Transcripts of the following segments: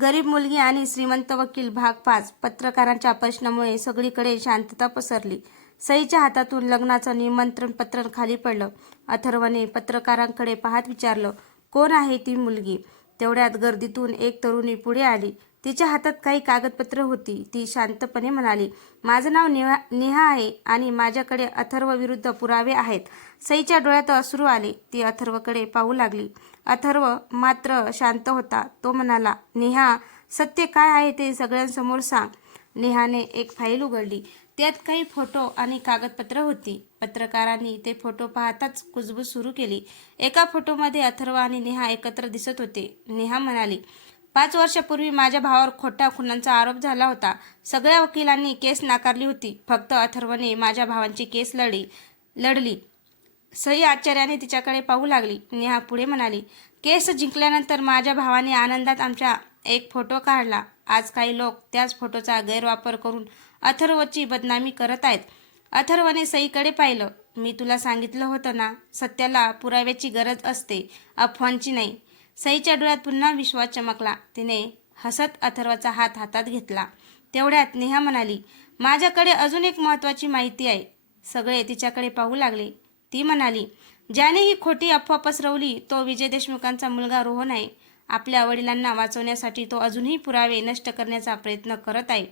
गरीब मुलगी आणि श्रीमंत वकील भाग 5. पत्रकारांच्या प्रश्नामुळे सगळीकडे शांतता पसरली. सईच्या हातातून लग्नाचं निमंत्रण पत्र खाली पडलं. अथर्वने पत्रकारांकडे पाहत विचारलं, कोण आहे ती मुलगी? तेवढ्यात गर्दीतून एक तरुणी पुढे आली. तिच्या हातात काही कागदपत्र होती. ती शांतपणे म्हणाली, माझं नाव नेहा आहे आणि माझ्याकडे अथर्व विरुद्ध पुरावे आहेत. सईच्या डोळ्यात अश्रू आले. ती अथर्वकडे पाहू लागली. अथर्व मात्र शांत होता. तो म्हणाला, नेहा, सत्य काय आहे ते सगळ्यांसमोर सांग. नेहाने एक फाईल उघडली. त्यात काही फोटो आणि कागदपत्र होती. पत्रकारांनी ते फोटो पाहताच कुजबूज सुरू केली. एका फोटोमध्ये अथर्व आणि नेहा एकत्र दिसत होते. नेहा म्हणाली, 5 वर्षापूर्वी माझ्या भावावर खोटा खुनांचा आरोप झाला होता. सगळ्या वकिलांनी केस नाकारली होती. फक्त अथर्वने माझ्या भावांची केस लढली. सई आश्चर्याने तिच्याकडे पाहू लागली. नेहा पुढे म्हणाली, केस जिंकल्यानंतर माझ्या भावाने आनंदात आमचा एक फोटो काढला. आज काही लोक त्याच फोटोचा गैरवापर करून अथर्वची बदनामी करत आहेत. अथर्वने सईकडे पाहिलं. मी तुला सांगितलं होतं ना, सत्याला पुराव्याची गरज असते, अफवांची नाही. सईच्या डोळ्यात पुन्हा विश्वास चमकला. तिने हसत अथर्वचा हात हातात घेतला. तेवढ्यात नेहा म्हणाली, माझ्याकडे अजून एक महत्त्वाची माहिती आहे. सगळे तिच्याकडे पाहू लागले. ती म्हणाली, ज्याने ही खोटी अफवा पसरवली तो विजय देशमुखांचा मुलगा रोहन आहे. आपल्या वडिलांना वाचवण्यासाठी तो अजूनही पुरावे नष्ट करण्याचा प्रयत्न करत आहे.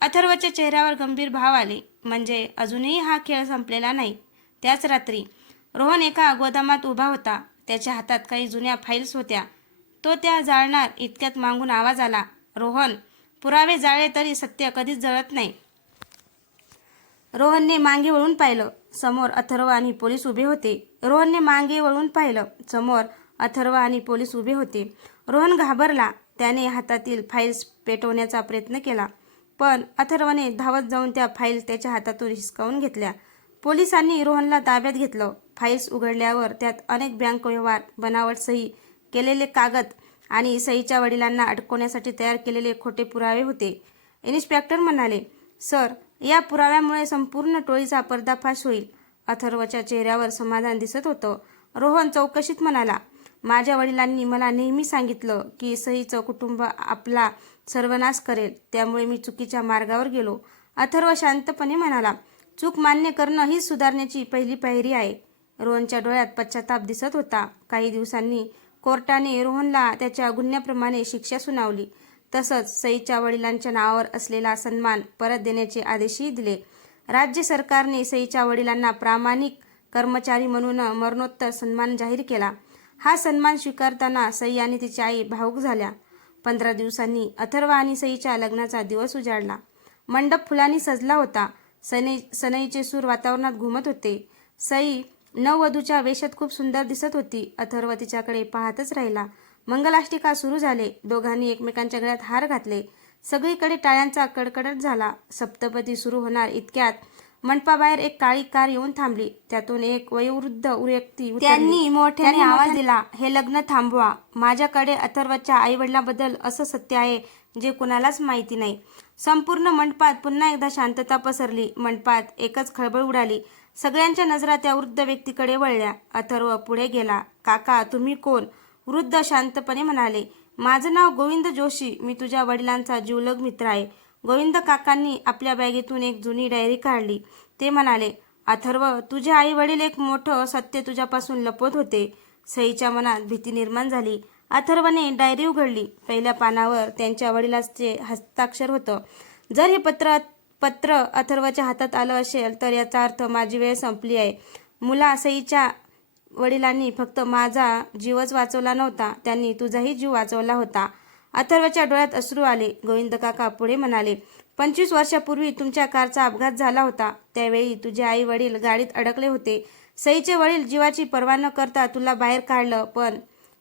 अथर्वच्या चेहऱ्यावर गंभीर भाव आले. म्हणजे अजूनही हा खेळ संपलेला नाही. त्याच रात्री रोहन एका गोदामात उभा होता. त्याच्या हातात काही जुन्या फाईल्स होत्या. तो त्या जाळणार इतक्यात मागून आवाज आला, रोहन, पुरावे जाळले तरी सत्य कधीच जळत नाही. रोहनने मागे वळून पाहिलं. समोर अथर्व आणि पोलीस उभे होते. रोहनने मागे वळून पाहिलं. समोर अथर्व आणि पोलीस उभे होते. रोहन घाबरला. त्याने हातातील फाईल्स पेटवण्याचा प्रयत्न केला, पण अथर्वने धावत जाऊन त्या फाईल्स त्याच्या हातातून हिसकावून घेतल्या. पोलिसांनी रोहनला ताब्यात घेतलं. फाईल्स उघडल्यावर त्यात अनेक बँक व्यवहार, बनावट सही केलेले कागद आणि सईच्या वडिलांना अडकवण्यासाठी तयार केलेले खोटे पुरावे होते. इन्स्पेक्टर म्हणाले, सर, या पुराव्यामुळे संपूर्ण टोळीचा पर्दाफाश होईल. अथर्वच्या चेहऱ्यावर समाधान दिसत होतं. रोहन चौकशीत म्हणाला, माझ्या वडिलांनी मला नेहमी सांगितलं की सईचं कुटुंब आपला सर्वनाश करेल, त्यामुळे मी चुकीच्या मार्गावर गेलो. अथर्व शांतपणे म्हणाला, चूक मान्य करणं ही सुधारण्याची पहिली पायरी आहे. रोहनच्या डोळ्यात पश्चाताप दिसत होता. काही दिवसांनी कोर्टाने रोहनला त्याच्या गुन्ह्याप्रमाणे शिक्षा सुनावली. तसंच सईच्या वडिलांच्या नावावर असलेला सन्मान परत देण्याचे आदेशही दिले. राज्य सरकारने सईच्या वडिलांना प्रामाणिक कर्मचारी म्हणून मरणोत्तर सन्मान जाहीर केला. हा सन्मान स्वीकारताना सई आणि तिची आई भावूक झाल्या. 15 दिवसांनी अथर्व आणि सईच्या लग्नाचा दिवस उजाडला. मंडप फुलांनी सजला होता. सनईचे सूर वातावरणात घुमत होते. सई नववधूच्या वेशात खूप सुंदर दिसत होती. अथर्व तिच्याकडे पाहतच राहिला. मंगलाष्टिका सुरू झाले. दोघांनी एकमेकांच्या गळ्यात हार घातले. सगळीकडे टाळ्यांचा कडकडाट झाला. सप्तपदी सुरू होणार इतक्यात मंडपाबाहेर एक काळी कार येऊन थांबली. त्यातून एक वयोवृद्ध व्यक्ती उतरली. त्यांनी मोठ्याने आवाज दिला, हे लग्न थांबवा. माझ्याकडे अथर्वच्या आईवडिलांबद्दल असं सत्य आहे जे कुणालाच माहिती नाही. संपूर्ण मंडपात पुन्हा एकदा शांतता पसरली. मंडपात एकच खळबळ उडाली. सगळ्यांच्या नजरा त्या वृद्ध व्यक्तीकडे वळल्या. अथर्व पुढे गेला. काका, तुम्ही कोण? वृद्ध शांतपणे म्हणाले, माझं नाव गोविंद जोशी. मी तुझ्या वडिलांचा जिवलग मित्र आहे. गोविंद काकांनी आपल्या बॅगेतून एक जुनी डायरी काढली. ते म्हणाले, अथर्व, तुझे आई वडील एक मोठं सत्य तुझ्यापासून लपवत होते. सईच्या मनात भीती निर्माण झाली. अथर्वने डायरी उघडली. पहिल्या पानावर त्यांच्या वडिलांचे हस्ताक्षर होतं. जर हे पत्र अथर्वच्या हातात आलं असेल तर याचा अर्थ माझी वेळ संपली आहे. मुला, सईच्या वडिलांनी फक्त माझा जीवच वाचवला नव्हता, त्यांनी तुझाही जीव वाचवला होता. अथर्वच्या डोळ्यात अश्रू आले. गोविंद काका पुढे म्हणाले, 25 वर्षापूर्वी तुमच्या कारचा अपघात झाला होता. त्यावेळी तुझे आई वडील गाडीत अडकले होते. सईचे वडील जीवाची पर्वा न करता तुला बाहेर काढलं, पण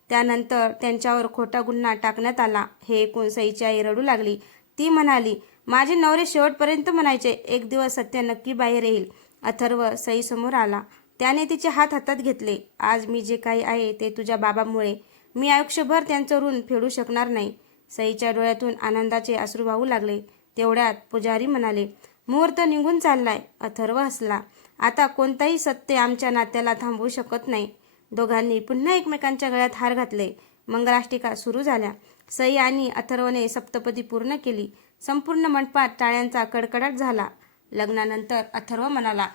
त्यानंतर त्यांच्यावर खोटा गुन्हा टाकण्यात आला. हे ऐकून सईची आई रडू लागली. ती म्हणाली, माझे नवरे शेवटपर्यंत म्हणायचे, एक दिवस सत्य नक्की बाहेर येईल. अथर्व सईसमोर आला. त्याने तिचे हात हातात घेतले. आज मी जे काही आहे ते तुझ्या बाबांमुळे. मी आयुष्यभर त्यांचं ऋण फेडू शकणार नाही. सईच्या डोळ्यातून आनंदाचे अश्रू वाहू लागले. तेवढ्यात पुजारी म्हणाले, मुहूर्त निघून चाललाय. अथर्व हसला. आता कोणताही सत्य आमच्या नात्याला थांबवू शकत नाही. दोघांनी पुन्हा एकमेकांच्या गळ्यात हार घातले. मंगलाष्टिका सुरू झाल्या. सई आणि अथर्वने सप्तपदी पूर्ण केली. संपूर्ण मंडपात टाळ्यांचा कडकडाट झाला. लग्नानंतर अथर्व म्हणाला,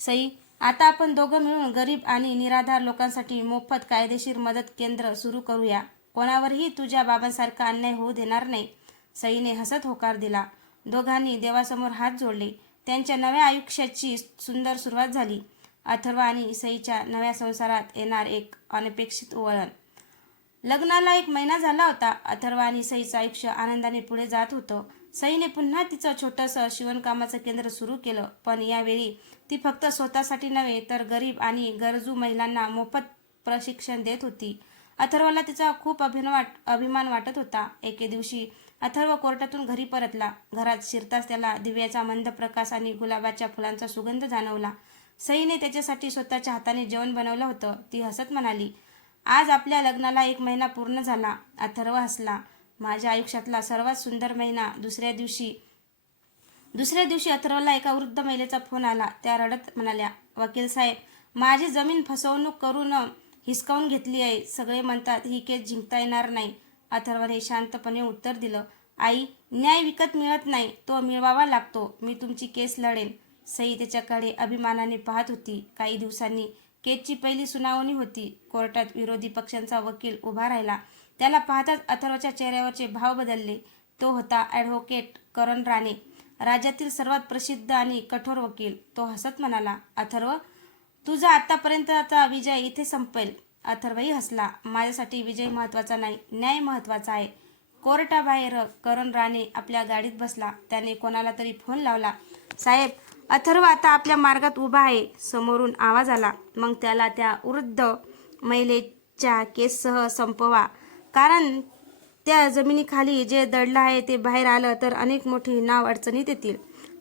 सई, आता आपण दोघं मिळून गरीब आणि निराधार लोकांसाठी मोफत कायदेशीर मदत केंद्र सुरू करूया. कोणावरही तुझ्या बाबांसारखा अन्याय होऊ देणार नाही. सईने हसत होकार दिला. दोघांनी देवासमोर हात जोडले. त्यांच्या नव्या आयुष्याची सुंदर सुरुवात झाली. अथर्व आणि सईच्या नव्या संसारात येणार एक अनपेक्षित वळण. लग्नाला 1 महिना झाला होता. अथर्व आणि सईचं आयुष्य आनंदाने पुढे जात होतं. सईने पुन्हा तिचं छोटंसं शिवणकामाचं केंद्र सुरू केलं, पण यावेळी ती फक्त स्वतःसाठी नव्हे तर गरीब आणि गरजू महिलांना मोफत प्रशिक्षण देत होती. अथर्वला तिचा खूप अभिमान वाटत होता. एके दिवशी अथर्व कोर्टातून घरी परतला. घरात शिरताच त्याला दिव्याचा मंद प्रकाश आणि गुलाबाच्या फुलांचा सुगंध जाणवला. सईने त्याच्यासाठी स्वतःच्या हाताने जेवण बनवलं होतं. ती हसत म्हणाली, आज आपल्या लग्नाला 1 महिना पूर्ण झाला. अथर्व हसला. माझ्या आयुष्यातला सर्वात सुंदर महिना. दुसऱ्या दिवशी अथर्वला एका वृद्ध महिलेचा फोन आला. त्या रडत म्हणाल्या, वकील साहेब, माझी जमीन फसवणूक करून हिसकावून घेतली आहे. सगळे म्हणतात ही केस जिंकता येणार नाही. अथर्वने शांतपणे उत्तर दिलं, आई, न्याय विकत मिळत नाही, तो मिळवावा लागतो. मी तुमची केस लढेन. सई त्याच्याकडे अभिमानाने पाहत होती. काही दिवसांनी केसची पहिली सुनावणी होती. कोर्टात विरोधी पक्षांचा वकील उभा राहिला. त्याला पाहताच अथर्वच्या चेहऱ्यावरचे भाव बदलले. तो होता ॲडव्होकेट करण राणे, राज्यातील सर्वात प्रसिद्ध आणि कठोर वकील. तो हसत म्हणाला, अथर्व, तुझा आतापर्यंतचा विजय इथे संपेल. अथर्वही हसला. माझ्यासाठी विजय महत्त्वाचा नाही, न्याय महत्त्वाचा आहे. कोर्टाबाहेर करण राणे आपल्या गाडीत बसला. त्याने कोणाला तरी फोन लावला. साहेब, अथर्व आता आपल्या मार्गात उभा आहे. समोरून आवाज आला. मग त्याला त्या वृद्ध महिलेच्या केससह संपवा, कारण त्या जमिनीखाली जे दडलं आहे ते बाहेर आलं तर अनेक मोठी नाव अडचणीत येतील.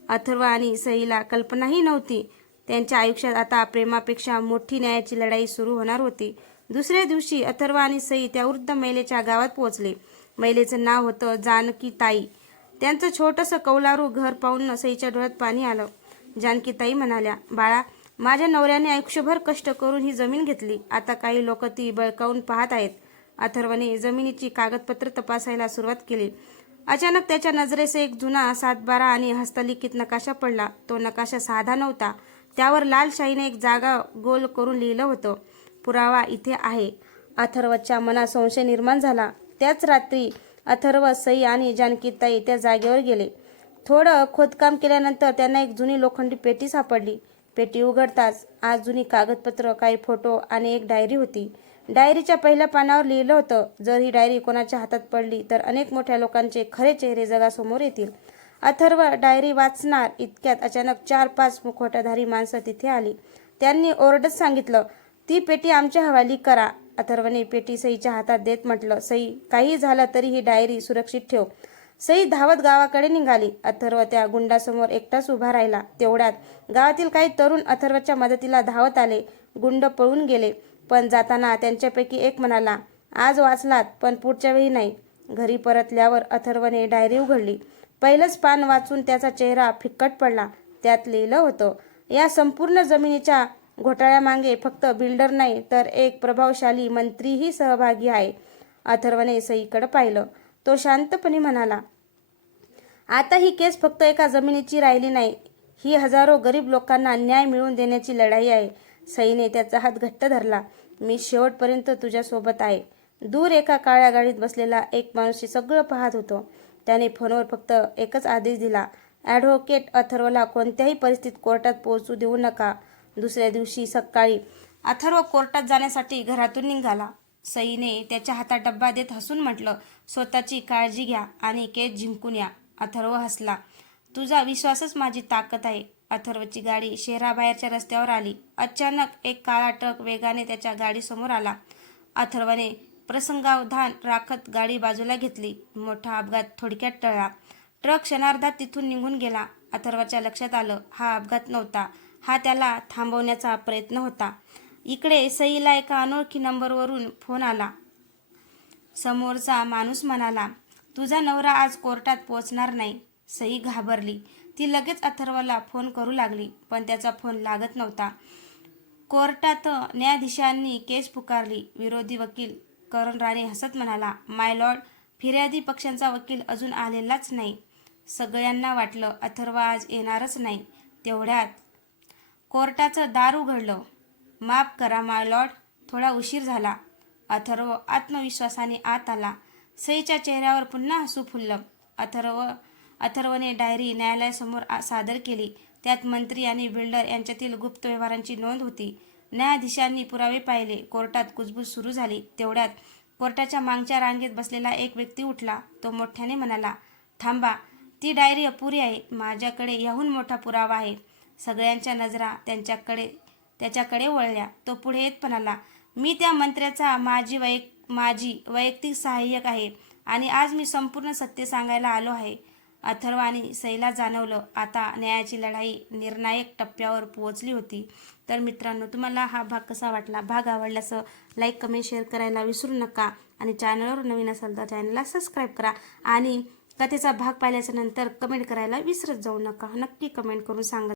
अथर्व आणि सईला कल्पनाही नव्हती. त्यांच्या आयुष्यात आता प्रेमापेक्षा मोठी न्यायाची लढाई सुरू होणार होती. दुसऱ्या दिवशी अथर्व आणि सई त्या वृद्ध महिलेच्या गावात पोहोचले. महिलेचं नाव होतं जानकीताई. त्यांचं छोटंसं कौलारू घर पाहून सईच्या डोळ्यात पाणी आलं. जानकीताई म्हणाल्या, बाळा, माझ्या नवऱ्याने आयुष्यभर कष्ट करून ही जमीन घेतली. आता काही लोक ती बळकावून पाहत आहेत. अथर्वने जमिनीची कागदपत्र तपासायला सुरुवात केली. अचानक त्याच्या नजरेस एक जुना 7/12 आणि हस्तलिखित नकाशा पडला. तो नकाशा साधा नव्हता. त्यावर लाल शाईने एक जागा गोल करून लिहिलं होतं, पुरावा इथे आहे. अथर्वच्या मनात संशय निर्माण झाला. त्याच रात्री अथर्व, सई आणि जानकीताई त्या जागेवर गेले. थोडं खोदकाम केल्यानंतर त्यांना एक जुनी लोखंडी पेटी सापडली. पेटी उघडताच आज जुनी कागदपत्र, काही फोटो आणि एक डायरी होती. डायरीच्या पहिल्या पानावर लिहिलं होतं, जर ही डायरी कोणाच्या हातात पडली तर अनेक मोठ्या लोकांचे खरे चेहरे जगासमोर येतील. अथर्व डायरी वाचणार इतक्यात अचानक 4-5 मुखवटाधारी माणसं तिथे आली. त्यांनी ओरडत सांगितलं, ती पेटी आमच्या हवाली करा. अथर्वने पेटी सईच्या हातात देत म्हटलं, सई, काही झालं तरी ही डायरी सुरक्षित ठेव. सई धावत गावाकडे निघाली. अथर्व त्या गुंडासमोर एकटाच उभा राहिला. तेवढ्यात गावातील काही तरुण अथर्वच्या मदतीला धावत आले. गुंड पळून गेले, पण जाताना त्यांच्यापैकी एक म्हणाला, आज वाचलात, पण पुढच्या वेळी नाही. घरी परतल्यावर अथर्वने डायरी उघडली. पहिलंच पान वाचून त्याचा चेहरा फिक्कट पडला. त्यात लिहिलं होतं, या संपूर्ण जमिनीच्या घोटाळ्यामागे फक्त बिल्डर नाही तर एक प्रभावशाली मंत्रीही सहभागी आहे. अथर्वने सईकडे पाहिलं. तो शांतपणे म्हणाला, आता ही केस फक्त एका जमिनीची राहिली नाही, ही हजारो गरीब लोकांना न्याय मिळवून देण्याची लढाई आहे. सईने त्याचा हात घट्ट धरला. मी शेवटपर्यंत तुझ्यासोबत आहे. दूर एका काळ्या गाडीत बसलेला एक माणूस सगळं पाहत होतो. त्याने फोनवर फक्त एकच आदेश दिला, ॲडव्होकेट अथर्वला कोणत्याही परिस्थितीत कोर्टात पोहोचू देऊ नका. दुसऱ्या दिवशी सकाळी अथर्व कोर्टात जाण्यासाठी घरातून निघाला. सईने त्याच्या हातात डब्बा देत हसून म्हटलं, स्वतःची काळजी घ्या आणि केस जिंकून या. अथर्व हसला, तुझा विश्वासच माझी ताकद आहे. अथर्वची गाडी शहराबाहेरच्या रस्त्यावर आली. अचानक एक काळा ट्रक वेगाने त्याच्या गाडीसमोर आला. अथर्वने प्रसंगावधान राखत गाडी बाजूला घेतली. मोठा अपघात थोडक्यात टळला. ट्रक क्षणार्धात तिथून निघून गेला. अथर्वच्या लक्षात आलं, हा अपघात नव्हता, हा त्याला थांबवण्याचा प्रयत्न होता. इकडे सईला एका अनोळखी नंबरवरून फोन आला. समोरचा माणूस म्हणाला, तुझा नवरा आज कोर्टात पोहोचणार नाही. सई घाबरली. ती लगेच अथर्वला फोन करू लागली, पण त्याचा फोन लागत नव्हता. कोर्टात न्यायाधीशांनी केस पुकारली. विरोधी वकील करण राणे हसत म्हणाला, माय लॉर्ड, फिर्यादी पक्षांचा वकील अजून आलेलाच नाही. सगळ्यांना वाटलं अथर्व आज येणारच नाही. तेवढ्यात कोर्टाचं दार उघडलं. माफ करा माय लॉर्ड, थोडा उशीर झाला. अथर्व आत्मविश्वासाने आत आला. सईच्या चेहऱ्यावर पुन्हा हसू फुललं. अथर्वने डायरी न्यायालयासमोर सादर केली. त्यात मंत्री आणि बिल्डर यांच्यातील गुप्त व्यवहारांची नोंद होती. न्यायाधीशांनी पुरावे पाहिले. कोर्टात कुजबूज सुरू झाली. तेवढ्यात कोर्टाच्या मागच्या रांगेत बसलेला एक व्यक्ती उठला. तो मोठ्याने म्हणाला, थांबा, ती डायरी अपुरी आहे. माझ्याकडे याहून मोठा पुरावा आहे. सगळ्यांच्या नजरा त्याच्याकडे वळल्या. तो पुढे येत म्हणाला, मी त्या मंत्र्याचा माझी वैयक्तिक सहाय्यक आहे आणि आज मी संपूर्ण सत्य सांगायला आलो आहे. अथर्व आणि सईला जाणवलं आता न्यायाची लढाई निर्णायक टप्प्यावर पोहोचली होती. तर मित्रांनो, तुम्हाला हा भाग कसा वाटला? भाग आवडल्यास लाईक, कमेंट, शेअर करायला विसरू नका आणि चॅनलवर नवीन असाल तर चॅनलला सबस्क्राईब करा आणि कथेचा भाग पाहिल्याच्या नंतर कमेंट करायला विसरत जाऊ नका. नक्की कमेंट करून सांगा.